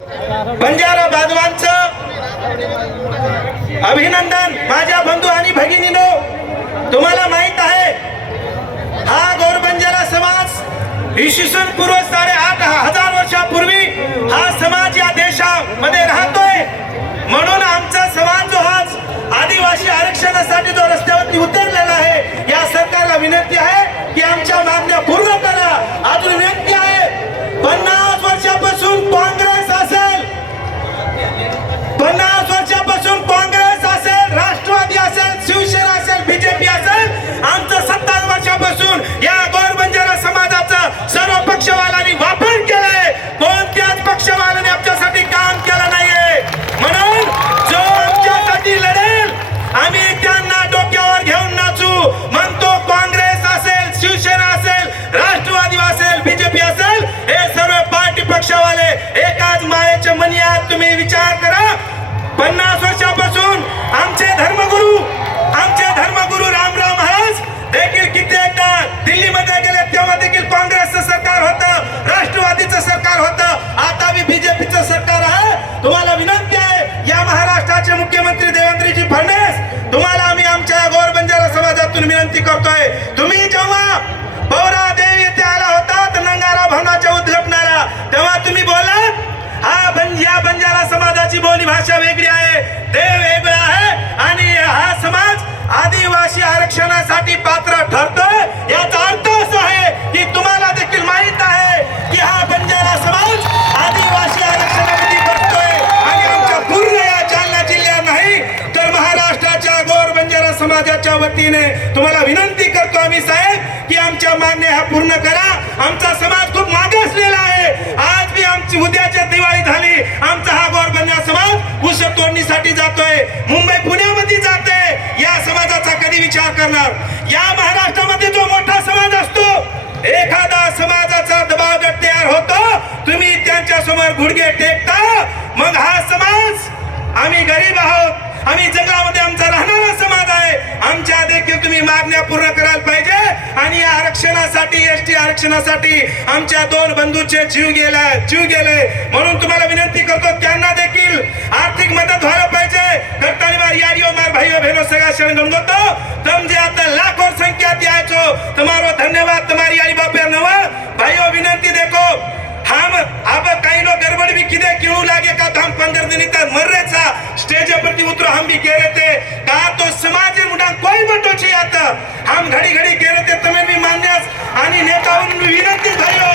बंजारा बांधवांचं अभिनंदन। माझ्या बंधू आणि भगिनींनो, तुम्हाला माहित आहे हा गौर बंजारा समाज इसवी सन पूर्व 8,500 वर्षापूर्वी हा समाज या देशामध्ये राहतोय। म्हणून आमचा समाज जो आज आदिवासी आरक्षणासाठी जो रस्त्यावरती उतरलेला आहे, या सरकारला विनंती आहे की आमच्या मागण्या पूर्ण करा। अजून विनंती आहे, 50 वर्षापासून काँग्रेस असेल, 50 वर्षापासून काँग्रेस असेल, राष्ट्रवादी असेल, शिवसेना असेल, बीजेपी असेल, आमचं 70 वर्षापासून या गौर बंजारा समाजाचा सर्व पक्षवाल्यांनी वापर केलाय। कोणत्याच पक्षवाल्याने आमच्यासाठी काम केलं नाहीये। म्हणून जो आमच्यासाठी लढेल आम्ही त्यांना डोक्यावर घेऊन नाचू। म्हणतो काँग्रेस असेल, शिवसेना असेल, राष्ट्रवादी असेल, बीजेपी असेल, हे सर्व पार्टी पक्षवाले एकाच मायेचे मनी आहेत। तुम्ही विचार करा, 50 वर्षापासून आमचे धर्मगुरू रामराव महाराज देखील कित्येकदा दिल्लीमध्ये गेले, तेव्हा देखील काँग्रेसचं सरकार होतं, राष्ट्रवादीचं सरकार होतं, आता भी बीजेपीचं सरकार आहे। तुम्हाला विनंती आहे, या महाराष्ट्राचे मुख्यमंत्री देवेंद्रजी फडणवीस, तुम्हाला आम्ही आमच्या गौर बंजारा समाजातून विनंती करतोय, तुम्ही जेव्हा पवरा देव येथे आला होता तर नंगारा भवनाच्या उद्घाटनाला, तेव्हा तुम्ही बोलात या बंजारा समाजाची बोली भाषा वेगळी आहे, देव वेगळा आहे आणि हा समाज आदिवासी आरक्षणासाठी पात्र ठरतोय। याचा अर्थ असा आहे की तुम्हाला देखील माहित आहे की हा बंजारा समाज आदिवासी आरक्षणामध्ये बसतोय आणि आमच्या पूर्ण या जालना जिल्ह्यात नाही तर महाराष्ट्राच्या गौर बंजारा समाजाच्या वतीने तुम्हाला विनंती करतो आम्ही साहेब की आमच्या मागण्या ह्या पूर्ण करा। आमचा समाज खूप मागासलेला आहे। आज भी आमची उद्याच्या दिवाळी झाली, आमचा हा गौर बंजारा समाज ऊस तोडणीसाठी जातोय, मुंबई पुण्यामध्ये जाते। या समाजाचा कधी विचार करणार? या महाराष्ट्रामध्ये जो मोठा समाज असतो, एखादा समाजाचा दबाव गट तयार होतो, तुम्ही त्यांच्या समोर गुडघे टेकता, मग हा समाज आम्ही गरीब आहोत, आम्ही जगामध्ये आमचा राहणारा समाज आहे, आमच्या देखील तुम्ही मागण्या पूर्ण करायला पाहिजे। आणि या आरक्षणासाठी, एसटी आरक्षणासाठी आमच्या 2 बंधूचे जीव गेले। म्हणून तुम्हाला विनंती करतो, त्यांना देखील आर्थिक मदत व्हायला पाहिजे। करतानी बार यारियो मार भाइयों बहनों सगा शरण गंगोतो तुम जे आता लाखों संख्या दियाचो, तुम्हारो धन्यवाद, तुम्हारी यारी बापे नव भाइयों विनंती देखो, हम अब कई लोग गड़बड़ भी किदे क्यों लागे का तो हम 15 दिन तक मर रहे था, स्टेज पर उतरो हम भी कह रहे थे कहा तो समाज मुंडा कोई मतो छे आता, हम घड़ी कह रहे थे तुम्हें भी मान्यास आणि नेताओं विनंती भाइयों,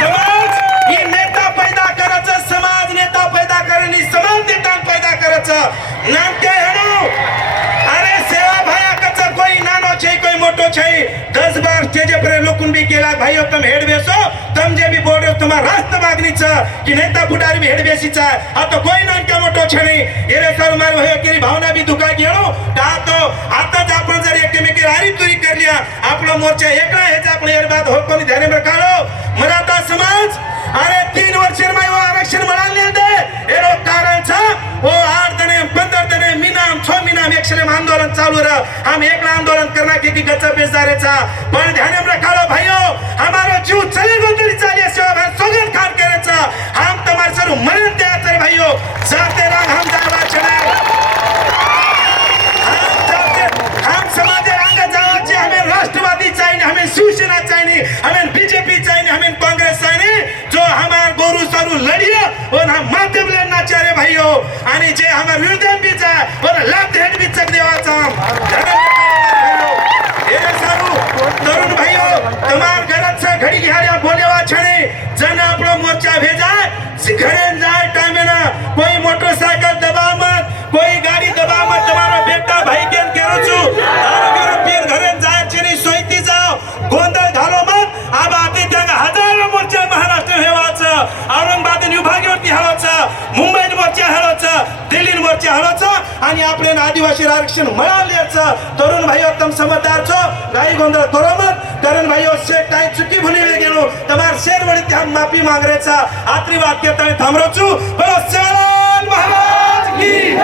समाज ये नेता पैदा करायचं, समाज नेता पैदा करणी, समाज नेता पैदा करायचं, नाम क्या है नो? अरे सेवा भाया कचा कोई नानो छे कोई मोटो छे, 10 बार स्टेज पर लोकुन भी केला भाइयों तुम हेड बेसो, तुम जे भी बोल रहे हो तुम्हारा रास्त मागणीचा की नेता पुढारी भी हेड बेसीचा, आता कोई नान का मोटो छे नाही। एरे सर मार होय की भावना भी दुखा गेलो का तो आताच आपण जर एकमेकी रारी तुरी करलिया, आपला मोर्चा एकला हेच आपण एरबाद हो कोणी ध्यान में काढो। मराठा समाज अरे 3 वर्ष में वो आरक्षण मिळाले दे, एरो कारण छा वो 8 दिन 15 दिन मीनाम 6 मीनाम एकशे आंदोलन चालू रहा, हम एकला आंदोलन करना के गच्चा बेजारेचा, पण ध्यान में रखालो भाइयों, हमारो जीव चलेगो तरी चालिए सेवा सोगन खान करायचा, हम तुम्हारे सर मरण द्यायचं भाइयों, जाते रंग हम जावा चले, हम समाज रंग जावाचे, हमें राष्ट्रवादी चाहिए, हमें शिवसेना चाहिए, हमें बीजेपी चाहिए, हमें कांग्रेस चाहिए, जो हमारे गोरू सारू लड़िए और हम माध्यम लड़ना चाह रहे भाइयों, आणि जे हमारे विरुद्ध भी जाए और लाभ हेड भी चक देवाचा तरुण भाइयों, तुम्हार घरात से घड़ी घ्याया बोलेवा छणे जन आपलो मोर्चा भेजा घरे जाए टाइम ना, कोई मोटरसाइकिल दबा मत, कोई गाड़ी दबा मत, तुम्हारा बेटा भाई के केरोचू आरोग्य पीर घरे जाए चिनी सोयती जाओ, गोंधळ घालो मत। अब आते त्यांना हजारो मोर्चा महाराष्ट्र हेवाचा, औरंगाबाद विभागावरती हवाचा, मुंबई मोर्चा हवाचा, दिल्ली मोर्चा हवाचा आणि आपले आदिवासी आरक्षण मिळाल्याचा। तरुण भाइयों तुम समझदार छो, गाई गोंधळ करो मत, कारण भाइयों से काही चुकी भूली वे गेलो, तुम्हार शेर वळी हम माफी मागरेचा आत्री वाक्य तळे थांबरोचू, बोलो महाराज की